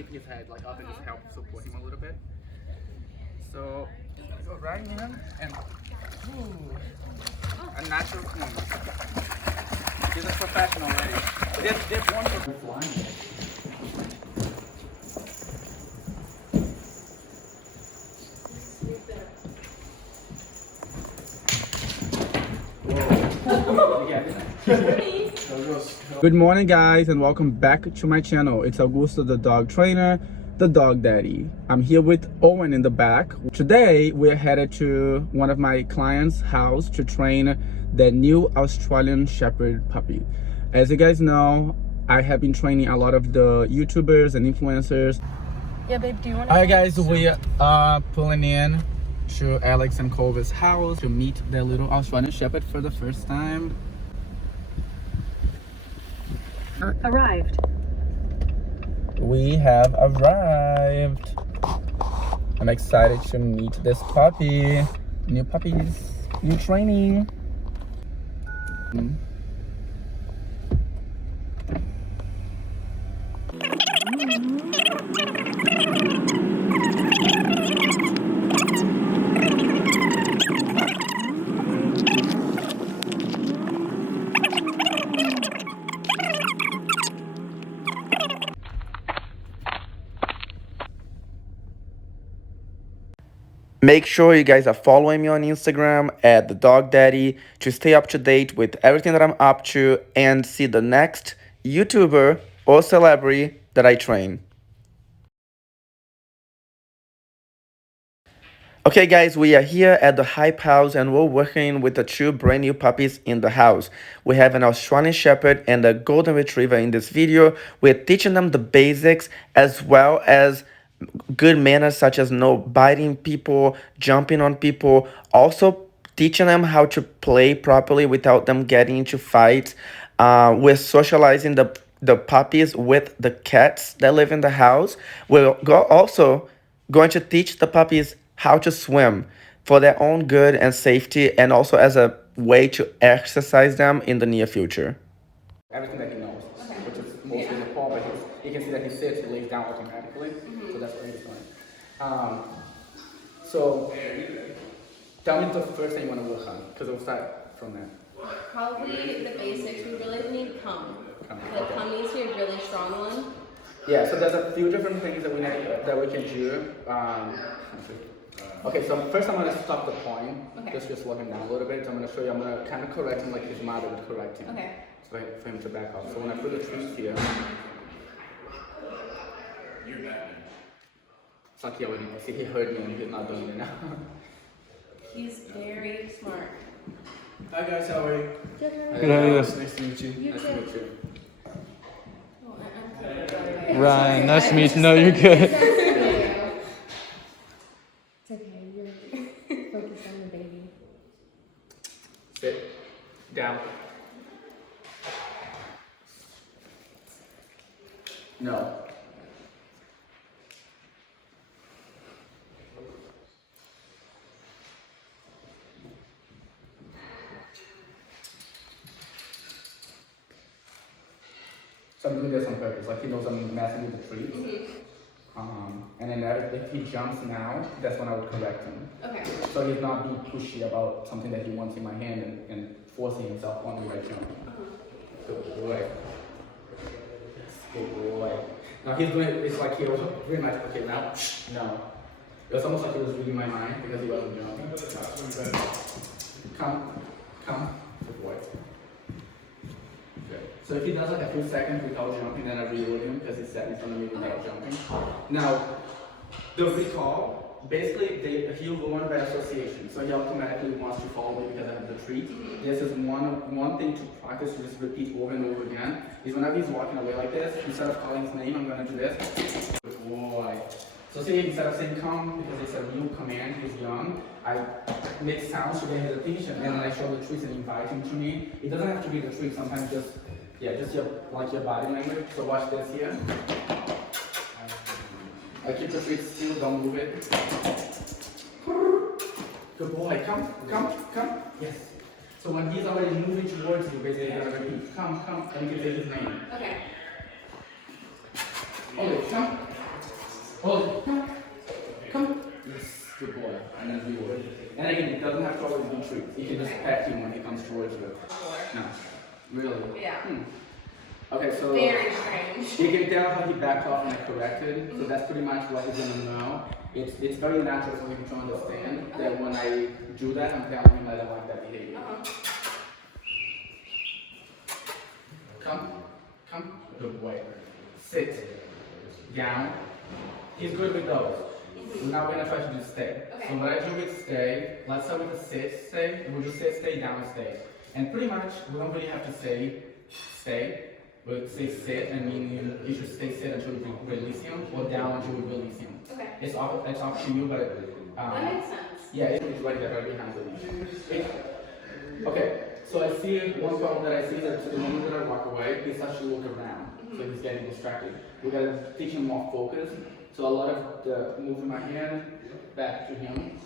keep his head like up and just help support him a little bit. So just gonna go right in and a natural clean. He's a professional already. They're born for flying. Good morning guys and welcome back to my channel. It's Augusto, the dog trainer, the dog daddy. I'm here with Owen in the back. Today we're headed to one of my clients' house to train the new Australian Shepherd puppy. As you guys know, I have been training a lot of the YouTubers and influencers. Yeah, babe, do you want to? Alright guys, we are pulling in to Alex and Kouvr's house to meet their little Australian Shepherd for the first time. Arrived. We have arrived. I'm excited to meet this puppy. New puppies, new training. Make sure you guys are following me on Instagram at the Dog Daddy to stay up to date with everything that I'm up to and see the next YouTuber or celebrity that I train. Okay guys, we are here at the Hype House and we're working with the two brand new puppies in the house. We have an Australian Shepherd and a Golden Retriever in this video. We're teaching them the basics as well as good manners such as no biting people, jumping on people, also teaching them how to play properly without them getting into fights. We're socializing the puppies with the cats that live in the house. We're also going to teach the puppies how to swim for their own good and safety, and also as a way to exercise them in the near future. Everything that he knows, which is mostly the paw, but you can see that he sits, he lays down automatically, so that's where he's going. So, tell me the first thing you want to work on, because we'll start from there. Probably the basics. We really need cum. The cum needs to be a really strong one. Yeah, so there's a few different things that we can do. Okay, so first I'm going to stop the point, just slow him down a little bit. So I'm going to show you, I'm going to kind of correct him like his mother would correct him. Okay. So for him to back off. So when I put the treats here, it's like yelling. See, he heard me and he's not doing it now. He's very smart. Hi guys, how are you? Good. Nice to meet you. Nice to meet you. Ryan, nice to meet you. No, you're good. It's okay. You're focused on the baby. Sit down. No. So I'm doing this on purpose, like he knows I'm messing with the treats. And then if he jumps now, that's when I would correct him. Okay. So he's not being pushy about something that he wants in my hand and forcing himself on the right jump. Good boy. Good boy. Now he's doing it's like he was pretty much, okay, now, no. It was almost like he was reading my mind because he wasn't jumping. Come. Good boy. So if he does like a few seconds without jumping, then I reward him because he's set in front of me without jumping. Now, the recall, basically he'll learn by association. So he automatically wants to follow me because I have the treat. This is one thing to practice, to just repeat over and over again, is whenever he's walking away like this, instead of calling his name, I'm going to do this. Good boy. So see, instead of saying come, because it's a new command, he's young, I make sounds to get his attention, and then I show the treats and invite him to me. It doesn't have to be the treat, sometimes just your body language. So watch this here. I keep the treat still, don't move it. Good boy, come. Yes. So when he's already moving towards you, basically you're gonna repeat, come, and you can say his name. Okay. Okay, come. Oh, come. Yes, good boy. And then reward. And again, it doesn't have to always be treats. You can just pet him when he comes towards you. No. Really? Yeah. Okay, so Very strange. you can tell how he backed off and I corrected. So that's pretty much what he's gonna know. It's very natural for him to understand that when I do that, I'm telling him I don't like that behavior. Come. Good boy. Sit. Down. He's good with those. Now we're gonna try to do stay. Okay. So what I do with stay, let's start with the sit, stay, and we'll just sit, stay, down, stay. And pretty much, we don't really have to say stay. We'll say sit, and meaning you should stay sit until you release him, or down until you release him. Okay. It's up to you, but That makes sense. yeah, it's right there, right behind the leash. Okay, so I see one problem that I see is that the moment that I walk away, he starts to look around. So he's getting distracted. We gotta teach him more focus. So a lot of the moving my hand back to him,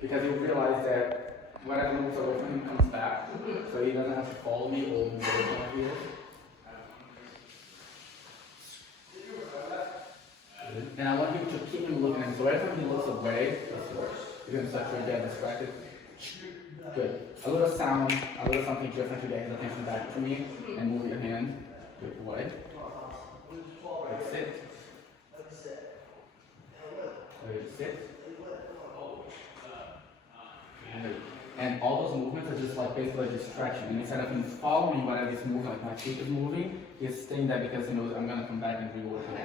because he'll realize that whatever moves away from him comes back. So he doesn't have to follow me or move away from my heels. And I want him to keep him looking at him. So every time he looks away, you're gonna start to get distracted. Good. A little sound, a little something different to get his attention back to me, and move your hand. Good boy. That's it. Sit. And all those movements are just like basically a distraction. And instead of him following whatever is moving, like my feet is moving, he's staying there because he knows I'm gonna come back and reward him.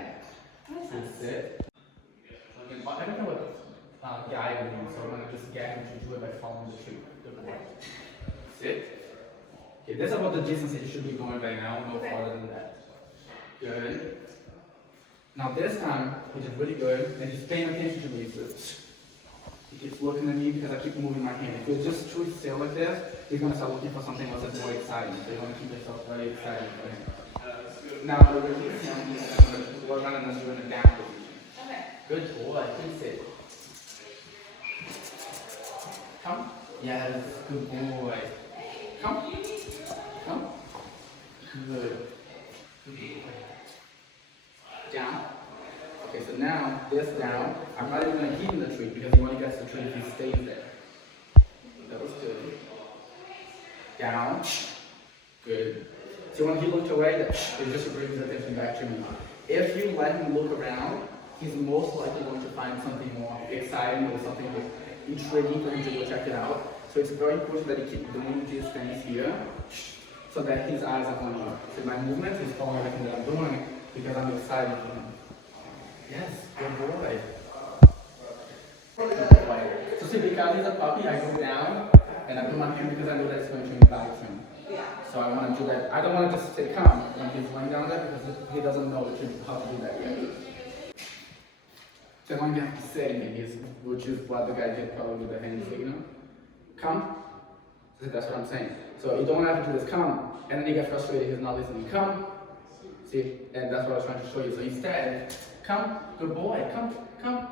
So sit. Everything with guide him, so I'm gonna just get him to do it by following the tree. Good boy. Sit. Okay, that's about the distance that you should be going right now, no farther than that. Good. Now this time, which is really good, and he's paying attention to me. So he keeps looking at me because I keep moving my hand. If you're just too still like this, he's going to start looking for something else that's more exciting. So you want to keep yourself very exciting for him. Now the release him, we're going to do it down position. Okay. Good boy, good sit. Come. Yes, good boy. Come. Good. Down. Okay, so now this down. I'm not even going to keep him in the tree because he only gets the tree if he stays there. That was good. Down. Good. So when he looked away, it just brings his attention back to me. If you let him look around, he's most likely going to find something more exciting or something intriguing for him to go check it out. So it's very important that he keep doing these things here so that his eyes are on you. So my movement is following everything that I'm doing because I'm excited for him. Yes, good boy. Good boy. So see, because he's a puppy, I go down and I put my hand because I know that it's going to invite him. So I want to do that. I don't want to just say come when he's laying down there because he doesn't know how to do that yet. So I want to have to say which is what the guy did probably with the hand signal. Come. So that's what I'm saying. So you don't have to do this come, and then you get frustrated, he's not listening. Come. See, and that's what I was trying to show you. So instead, come, good boy, come.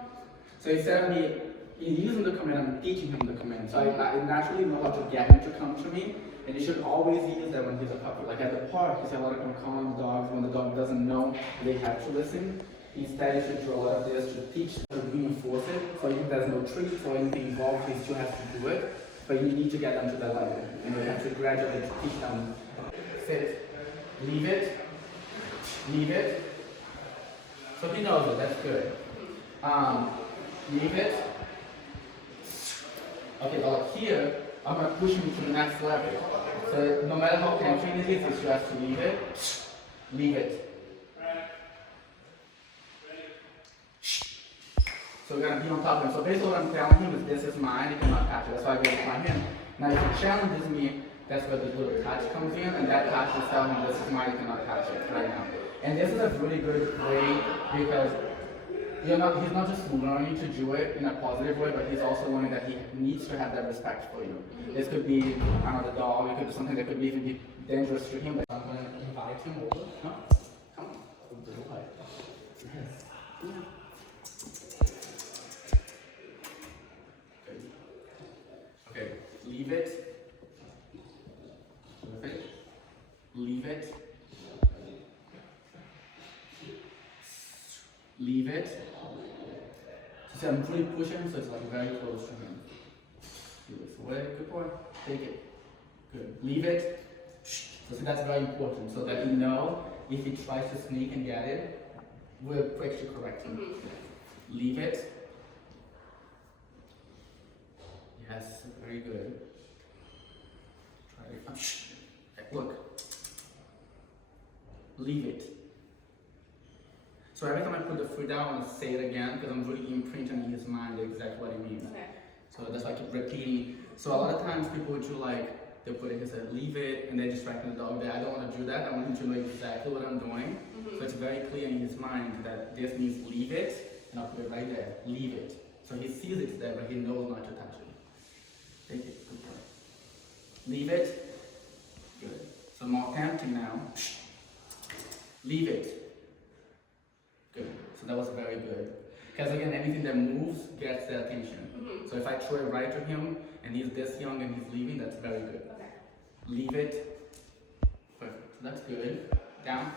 So instead of me using the command, I'm teaching him the command. So I naturally know how to get him to come to me, and you should always use that when he's a puppy. Like at the park, you see a lot of people calling dogs when the dog doesn't know they have to listen. Instead, you should do a lot of this to teach, to reinforce it. So if there's no treats or anything involved, he still has to do it. But you need to get them to that level. And you have to gradually teach them. Sit. Leave it. So he knows it, that's good. Leave it. Okay, well here, I'm going to push him to the next level. So no matter how tempting it is, he still has to leave it. Leave it. So we're going to be on top of him. So basically what I'm telling him is this is mine, you cannot touch it. That's why I go with my hand. Now if he challenges me, that's where the little touch comes in, and that touch is telling him this is mine, you cannot touch it right now. And this is a really good way because he's not just learning to do it in a positive way, but he's also learning that he needs to have that respect for you. This could be the dog, it could be something that could even be dangerous to him, but I'm going to invite him over. Come on. Yes. Yeah. Okay, leave it. Perfect. Leave it. Leave it. it. So see, I'm really pushing, so it's like very close to him. Give this away, good boy. Take it. Good. Leave it. So see, that's very important, so that you know if he tries to sneak and get it, we're quick to correct him. Leave it. Yes, very good. Try it. Look. Leave it. So every time I put the foot down, I'm gonna say it again because I'm really imprinting in his mind exactly what it means. Okay. So that's why I keep repeating. So a lot of times people would do like, they put it, they say leave it, and they're distracting the dog there. I don't want to do that. I want him to know exactly what I'm doing. So it's very clear in his mind that this means leave it, and I'll put it right there. Leave it. So he sees it's there, but he knows not to touch it. Take it. Good boy. Leave it. Good. So more tempting now. Leave it. Good. So that was very good. Because again, anything that moves gets their attention. So if I throw it right to him, and he's this young and he's leaving, that's very good. Okay. Leave it. Perfect. So that's good. Down.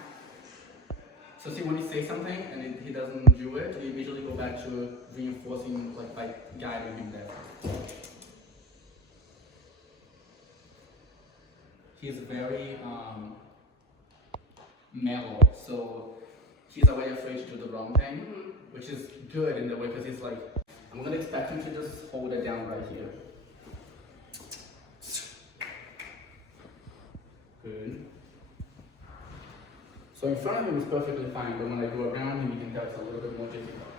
So see, when you say something and he doesn't do it, you usually go back to reinforcing, like by guiding him there. He's very mellow, so he's already afraid to do the wrong thing, which is good in the way because he's like, I'm gonna expect him to just hold it down right here. Good. So in front of him is perfectly fine, but when I go around him, you can tell it's a little bit more difficult.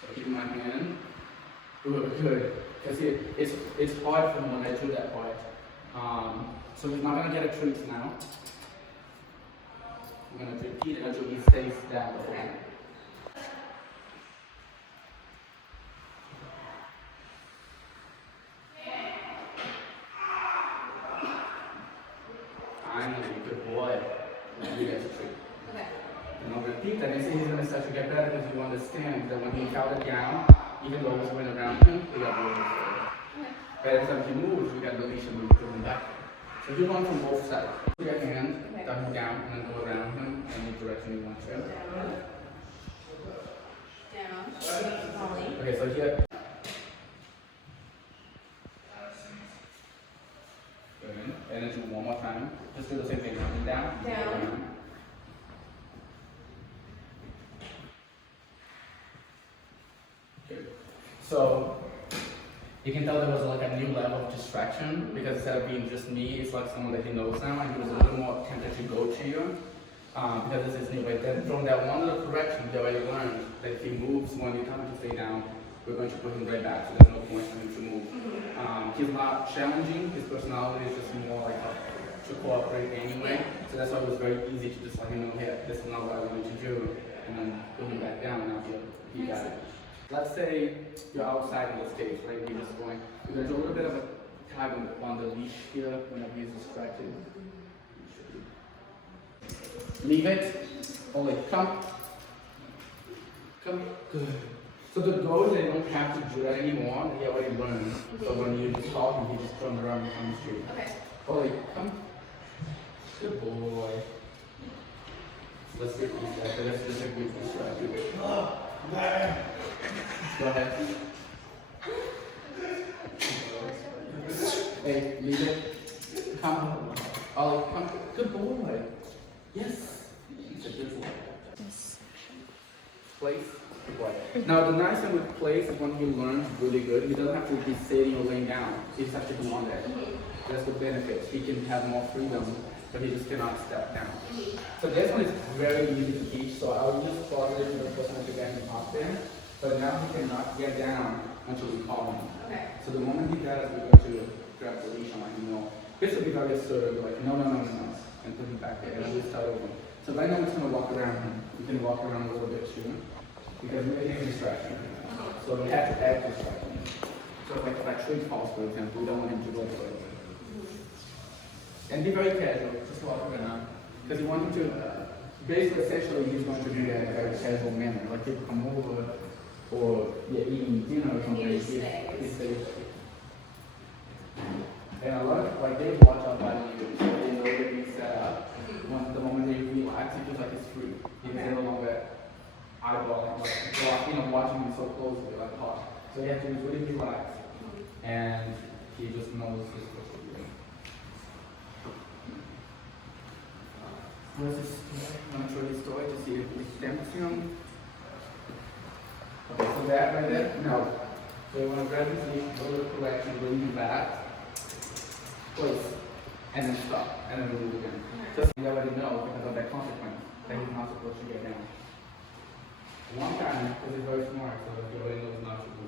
So keep my hand. Good. Because it's hard for him when I do that part. So he's not gonna get a treat now. I'm gonna repeat it until he stays down. Okay. Finally, good boy. Now you get a treat. Okay. And I'll repeat that. You see, he's gonna start to get better because you understand that when he held it down, even though it was going around him, we got moving forward. But every time he moves, we got the leash and move him back. So you're going from both sides. Put your hand, tuck him down, and then go around him in the direction you want to. Down. Volley. Okay, so here. Good. And then do one more time. Just do the same thing. Down. Down. Good. So you can tell there was like a new level of distraction because instead of being just me, it's like someone that he knows now, and he was a little more tempted to go to you because this is new. But then from that one little correction, they already learned that if he moves when you tell him to stay down, we're going to put him right back. So there's no point for him to move. He's not challenging. His personality is just more like to cooperate anyway. So that's why it was very easy to just let him know, hey, this is not what I want you to do, and then put him back down. Now he got it. Let's say you're outside of the stage, right? You're just going, there's a little bit of a tug on the leash here whenever he's distracted. Leave it. Only come. Come. Good. So the goal, they don't have to do that anymore. They already learned. So when you just talk, he just turns around and comes straight. Okay. Only come. Good boy. Let's repeat that. That's just a good distraction. Go ahead. Hey, leave it. Come. Ollie, come. Good boy. Yes. It's a good boy. Place. Good boy. Now, the nice thing with place is when he learns really good, he doesn't have to be sitting or laying down. He just has to come on there. That's the benefit. He can have more freedom, but he just cannot step down. So this one is very easy to teach. So I will just pause it for the person to get him up there. But now he cannot get down until we call him. Okay. So the moment he does, we're going to grab the leash and let him know. This will be very assertive, like no, and put him back there, and then we'll start over. So right now we're just going to walk around him. You can walk around a little bit too, because we're making a distraction. So we have to add distraction. So like if I tree falls, for example, we don't want him to go further. And be very casual, just walk around. Because you want him to, basically, essentially, he's going to do that in a very casual manner. Like people come over, or you're eating dinner or something. He stays. And a lot of, like, they watch our body language, so they know they're being set up. Once relax, he feels like he's free. He's no longer eyeballing, like, watching me so closely, like hot. So he has to be really relaxed, and he just knows his supposed to be doing. Where's his story? I'm gonna show you the story to see if it stems him. Okay, so that right there, no. So you want to grab his leash, go to the correction, bring him back, place, and then stop, and then remove again. Just so you already know because of that consequence that he's not supposed to get down. One time, because he's very smart, so he already knows not to do.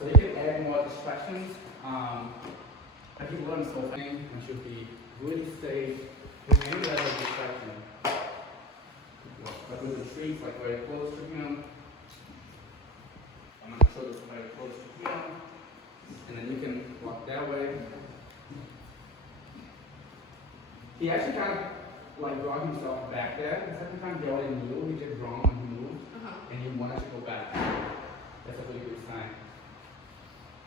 So you can add more distractions. But he learns so far and should be really stay with any level of distraction. But with the trees, like very close to him. I'm going to show you very close to him. And then you can walk that way. He actually kind of like brought himself back there. The second time he already knew, he did wrong and he moved. And he wanted to go back. That's a really good sign.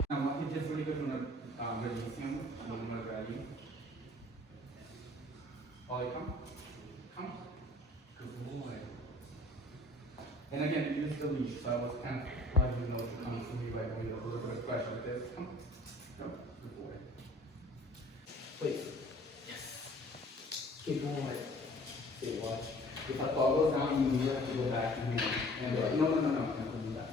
Now, he just really good when release him when we're ready. Ollie, come. Come. Good boy. And again, use the leash, so I was kind of letting you know to come to me by doing a little bit of pressure with this. Come. No. Good boy. Please. Yes. Good boy. Okay, watch. If I goes down, you have to go back and be like, no, do that.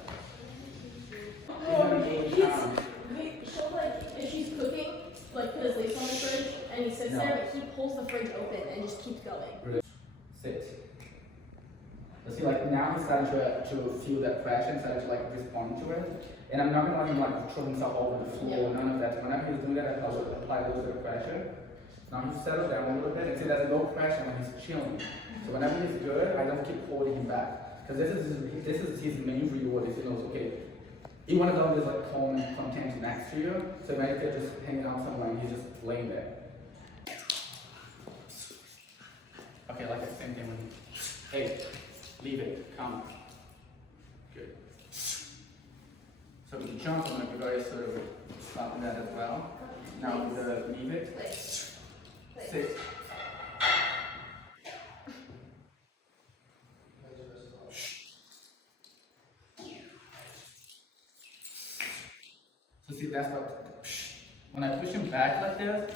She'll like, if she's cooking, like put his leash on the fridge, and he sits there, but he pulls the fridge open and just keeps going. Sit. So see, like now he's starting to feel that pressure and starting to like respond to it. And I'm not gonna let him like throw himself over the floor, none of that. Whenever he's doing that, I'll apply a little bit of pressure. Now he's settled down a little bit, and see there's no pressure when he's chilling. So whenever he's good, I don't keep holding him back. Because this is his main reward if he knows, okay, he one of them is like calm and content next to you. So maybe they're just hanging out somewhere and he's just laying there. Okay, like the same thing when hey, leave it, come. Good. So with the jump, I'm going to be very sort of stopping that as well. Now with the leave it, sit. So see, that's what, when I push him back like this,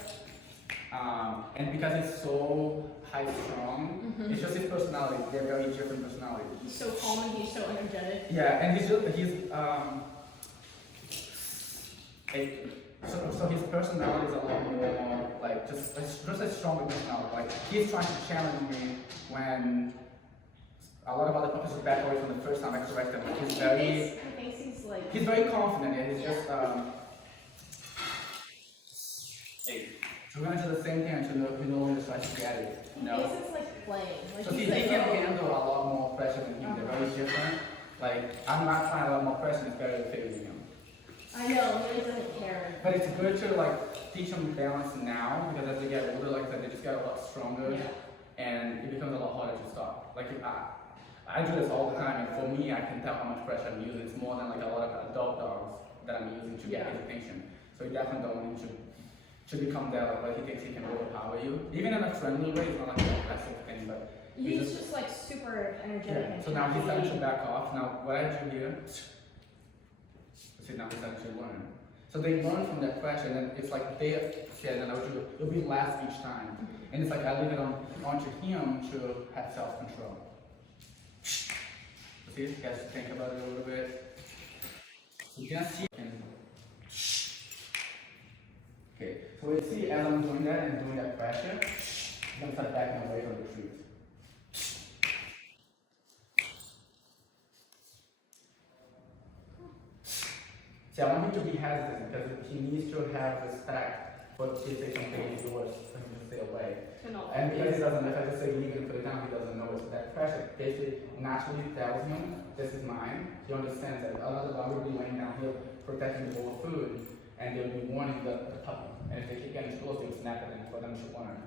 and because he's so high-strung, it's just his personality. They're very different personalities. He's so calm and he's so energetic. Yeah, and he's so his personality is a lot more like just a stronger personality. Like he's trying to challenge me when a lot of other puppies back away from the first time I corrected him. He's very. He's very confident and he's just so we're gonna do the same thing until he no longer tries to get it. You know? It's like playing. Like so he can handle a lot more pressure than him. They're very different. Like I'm not trying a lot more pressure, it's better to fit with him. I know, he really doesn't care. But it's good to like teach them balance now because as they get older, like I said, they just get a lot stronger and it becomes a lot harder to stop. Like I do this all the time, and for me, I can tell how much pressure I'm using. It's more than like a lot of adult dogs that I'm using to get his attention. So you definitely don't want him to become that, like he thinks he can overpower you. Even in a friendly way, it's not like an aggressive thing, but he's just like super energetic. Yeah. So now he's starting to back off. Now what I do here, see now he's starting to learn. So they learn from that pressure, and then it's like they and then it'll be less each time. And it's like I leave it onto him to have self-control. See, you guys think about it a little bit. So you can see. Okay, so we see as I'm doing that and doing that pressure, I'm going to start backing away from the trees. See, I want him to be hesitant because he needs to have respect for if they say something is yours, for him to stay away. And because he doesn't, if I just say leave it and put it down, he doesn't know it. So that pressure basically naturally tells him, this is mine. He understands that another dog will be laying down here protecting the bowl of food, and they'll be warning the puppy. And if they keep getting close, they'll snap at them for them to learn.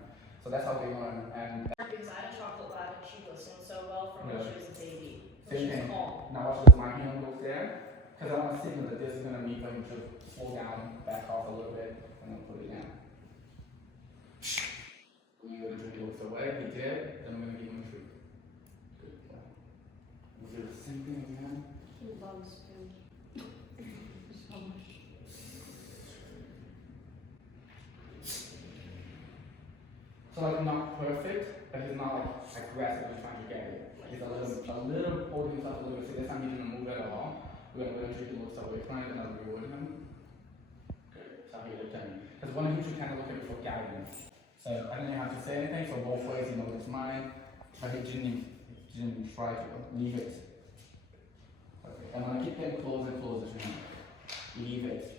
So that's how they learn. And because I had a chocolate lab and she listened so well from when she was a baby. same She's thing. calm. Now watch this, my hand goes there, because I want to signal that this is going to be for him to slow down, back off a little bit, and then put it down. He looks away, he did, then I'm going to give him a treat. Same thing again. He loves food. So much. So like not perfect, but he's not like aggressively trying to get it. Like he's a little holding himself a little bit. So this time he didn't move at all. We're gonna treat him looks away from it and I'll reward him. Good. So he looked at me. Because one of you should kind of look at me for guidance. So I didn't have to say anything, so both ways he knows it's mine. But he didn't even try to leave it. Okay. I'm gonna keep getting closer and closer to him. Leave it.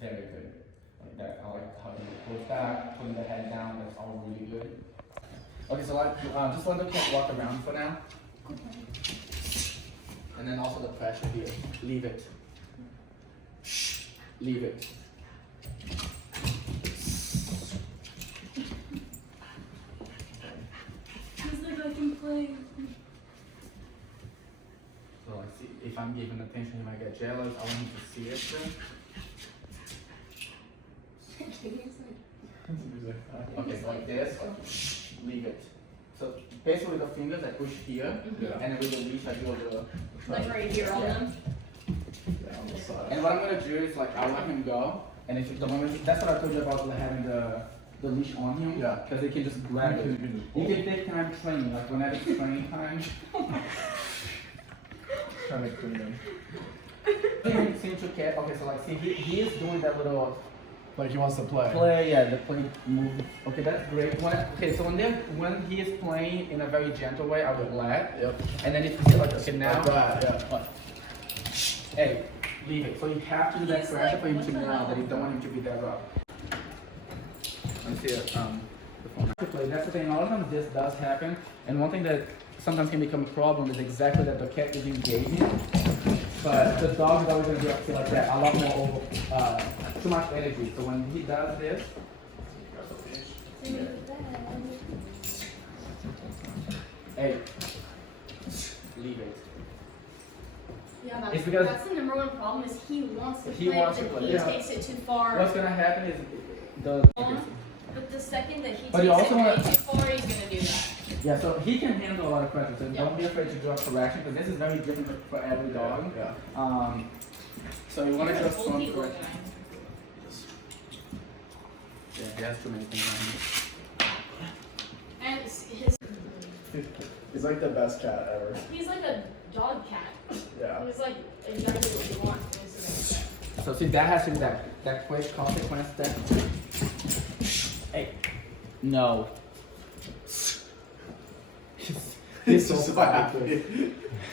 Very good. Like that. I like how he goes back, putting the head down. That's all really good. Okay, so just let the cat walk around for now. And then also the pressure here. Leave it. Leave it. He's like, I can play. So like, see, if I'm giving attention, he might get jealous. I want him to see it too. Okay, so like this, leave it. So basically the fingers I push here, and then with the leash I do the Like right here on them. Yeah, on the side. And what I'm gonna do is like I'll let him go, and if the moment that's what I told you about having the leash on him. Yeah. Because they can just grab it. You can take time training, like whenever it's training time. Trying to clean him. He seems to care. Okay, so like see he is doing that little Like he wants to play. yeah, the play move. Okay, that's great. So when he is playing in a very gentle way, I would let. Yep. And then if you feel like okay now, Like that, yeah. hey, leave it. So you have to do that He's pressure like, for him what to the know hell? that you don't want him to be that rough. Let's see it. The phone. To play. That's the thing. A lot of times this does happen, and one thing that sometimes can become a problem is exactly that the cat is engaging, but the dog is always going to be up to like that. A lot more over, too much energy. So when he does this. Hey, leave it. Yeah, It's because- that's the number one problem is he wants to He play, wants but to then play, he yeah. takes it too far. What's gonna happen is But the second that he But you takes also it way wanna- too far, he's gonna do that. yeah. So he can handle a lot of pressure. So Yeah. don't be afraid to do a correction because this is very different for every dog. Yeah. So you want to just Old some people correction. Yeah, he has too many things on him. and his He's like the best cat ever. he's like a dog cat. Yeah. He's like exactly what you want. So see, that has to be that quick consequence step. Hey, no. He's so funny.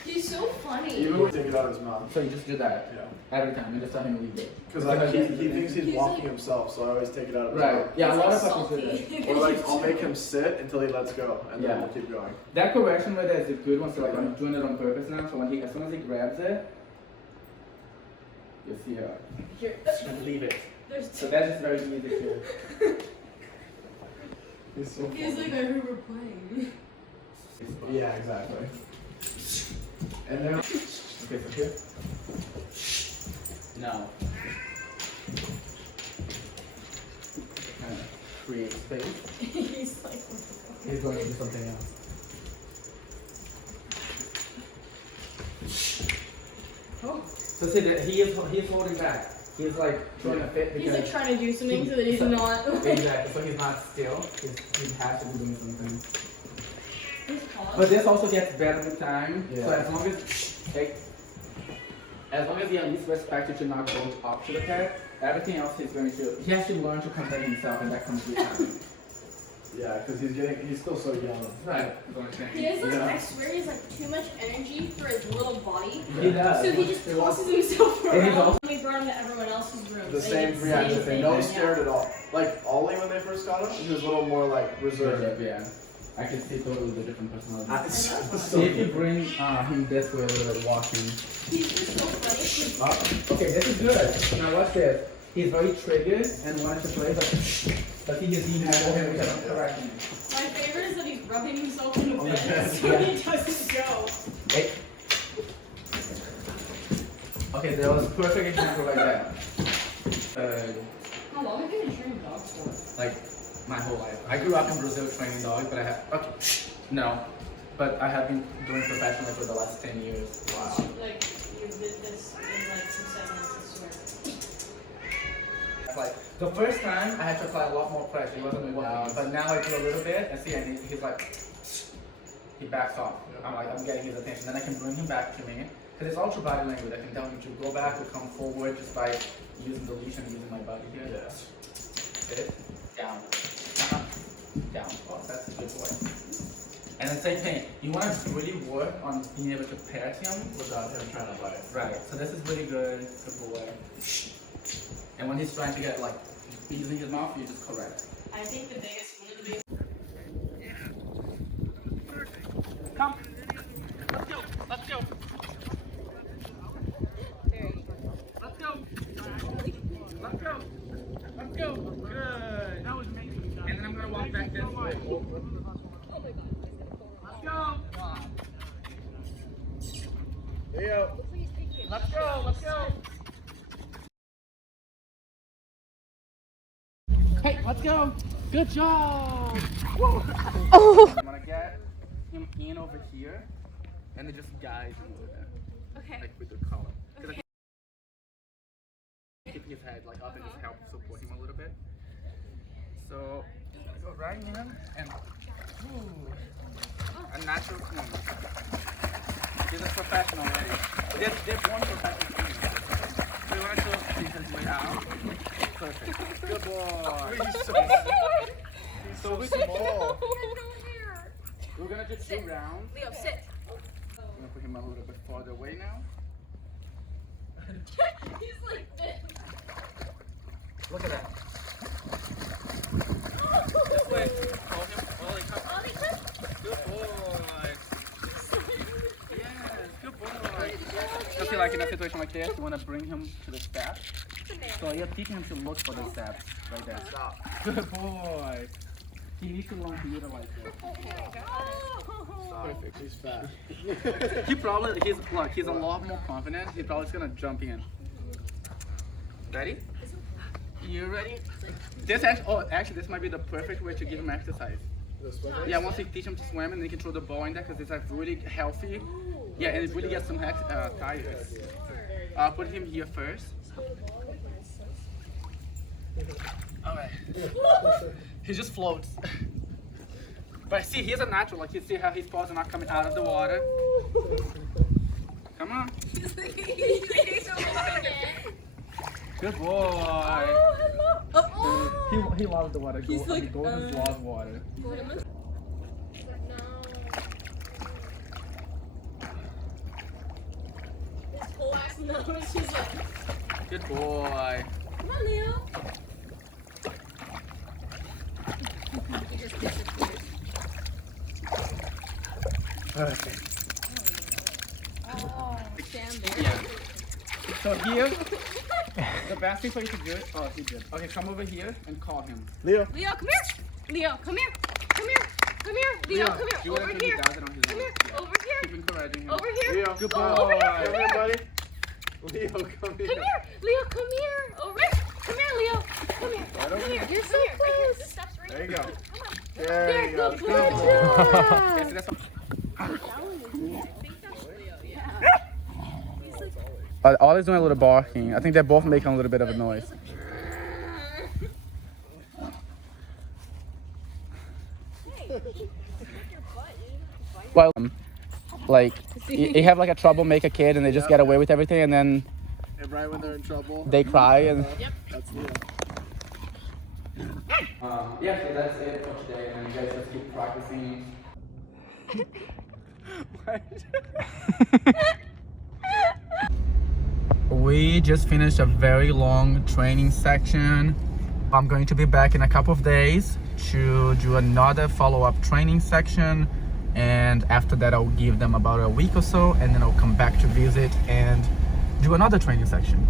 He's so funny. Even when we take it out of his mouth. So you just do that Yeah. every time. You just tell him to leave it. Because like he thinks he's He's walking like- himself, so I always take it out of his Right. mouth. Yeah, a He's lot like of puppies do that. salty. Or like I'll make him sit until he lets go, and then Yeah. we'll keep going. That correction right there is a good one. So like I'm doing it on purpose now. So when as soon as he grabs it, you see her. Here, And leave it. there's So two. that's just very easy to. He's so He's like, I heard we're playing. Yeah, exactly. And then Okay, so here. No. Kind of create space. He's like, what the fuck? He's going to do something else. Oh. So see that he is holding back. He's like trying to fit He's because like trying to do something so that he's not. exactly. So he's not still. He has to be doing something. His paws. But this also gets better with time. Yeah. So as long as he at least respects you to not go up to the cat, everything else he's going to. He has to learn to contain himself, and that comes with time. yeah, because he's still so young. Right. He has like, Yeah. I swear he has like too much energy for his little body. He does. So he just tosses himself And he's around. also- We brought him to everyone else's room. The so same he did reaction, same thing. no Yeah. scared at all. Like Ollie when they first got him, he was a little more like reserved. Yeah. I can see totally the different personality. So See if you bring him this way a little bit walking. He's just so funny. Okay, this is good. Now watch this. He's very triggered and wants to play, but he is being for him because I'm correcting him. My favorite is that he's rubbing himself in the On the bed bed, so yeah. he doesn't go. Hey. Okay, that was a perfect example like that. How long have you been training dogs for? Like my whole life. I grew up in Brazil training dogs, but I have okay. No. but I have been doing professionally for the last 10 years. Wow. Like you did this in like 2 seconds, I swear. Like the first time I had to apply a lot more pressure. He wasn't working, but now I do a little bit and see, and he's like, he backs off. I'm getting his attention. Then I can bring him back to me because it's all through body language. I can tell him to go back or come forward just by using the leash and using my body here. Yeah. Sit down, down. Oh, that's a good boy. And then same thing. You want to really work on being able to pet him Without him trying to bite. right. So this is really good. Good boy. And when he's trying to get like using his mouth, you just correct. I think one of the biggest. Come. Let's go. Let's go. Let's go. Let's go. Let's go. Good. That was amazing. And then I'm gonna walk back this way. Let's go. Leo. Let's go. Let's go. Hey, let's go. Good job. Whoa. I'm gonna get him in over here, and then just guide him over there. Okay. Like with the collar. Keep his head like up and just help support him a little bit. So go right in and a natural swim. He's a professional already. There's one professional swimmer. So you want to see his way out. Perfect. Good boy. He's so small. We're gonna do 2 rounds. Leo, sit. I'm gonna put him a little bit farther away now. He's like this. Look at that. This way. Call him. Ollie, come. Ollie, come. Good boy. Yes, good boy. So see, like in a situation like this, you want to bring him to the steps. So you're teaching him to look for the steps right there. Stop. Good boy. He needs to learn to utilize it. Perfect. He's fat. He's a lot more confident. He's probably just gonna jump in. Ready? You ready? Actually, this might be the perfect way to give him exercise. This way? Yeah, once you teach him to swim, and then you can throw the ball in there because it's like really healthy. Yeah, and it really gets some tires. I'll put him here first. Alright. He just floats. But see, he's a natural. Like you see how his paws are not coming out of the water. Come on. Good boy. He loves the water. He goes loves water. His whole ass knows. She's like, Good boy. come on, Leo. He just disappears. Perfect. Oh, stand there. Yeah. So here, the best thing for you to do. Oh, he did. Okay, come over here and call him. Leo. Leo, come here. Leo, come here. Come here. Come here. Leo, come Do here. whatever Over he here. does it on his Come own. here. Yeah. Over here. Keep encouraging him. Over here. Leo. Good Oh, boy. over here. Come Come here, here. buddy. Leo, come here. Come here. Leo, come here. Over here. Come here, Leo. Come here. Right over Come here. here. You're so close. This stuff's right There you go. Come on. There you go. Good Good boy. boy. Yes, that's Ollie's doing a little barking. I think they're both making a little bit of a noise. Well, like you have like a troublemaker kid and they just get away with everything, and then And right when they're in trouble, they cry and. that's Leo. Yeah, so that's it for today, and you guys just keep practicing. We just finished a very long training section. I'm going to be back in a couple of days to do another follow-up training section, and after that I'll give them about a week or so, and then I'll come back to visit and do another training section.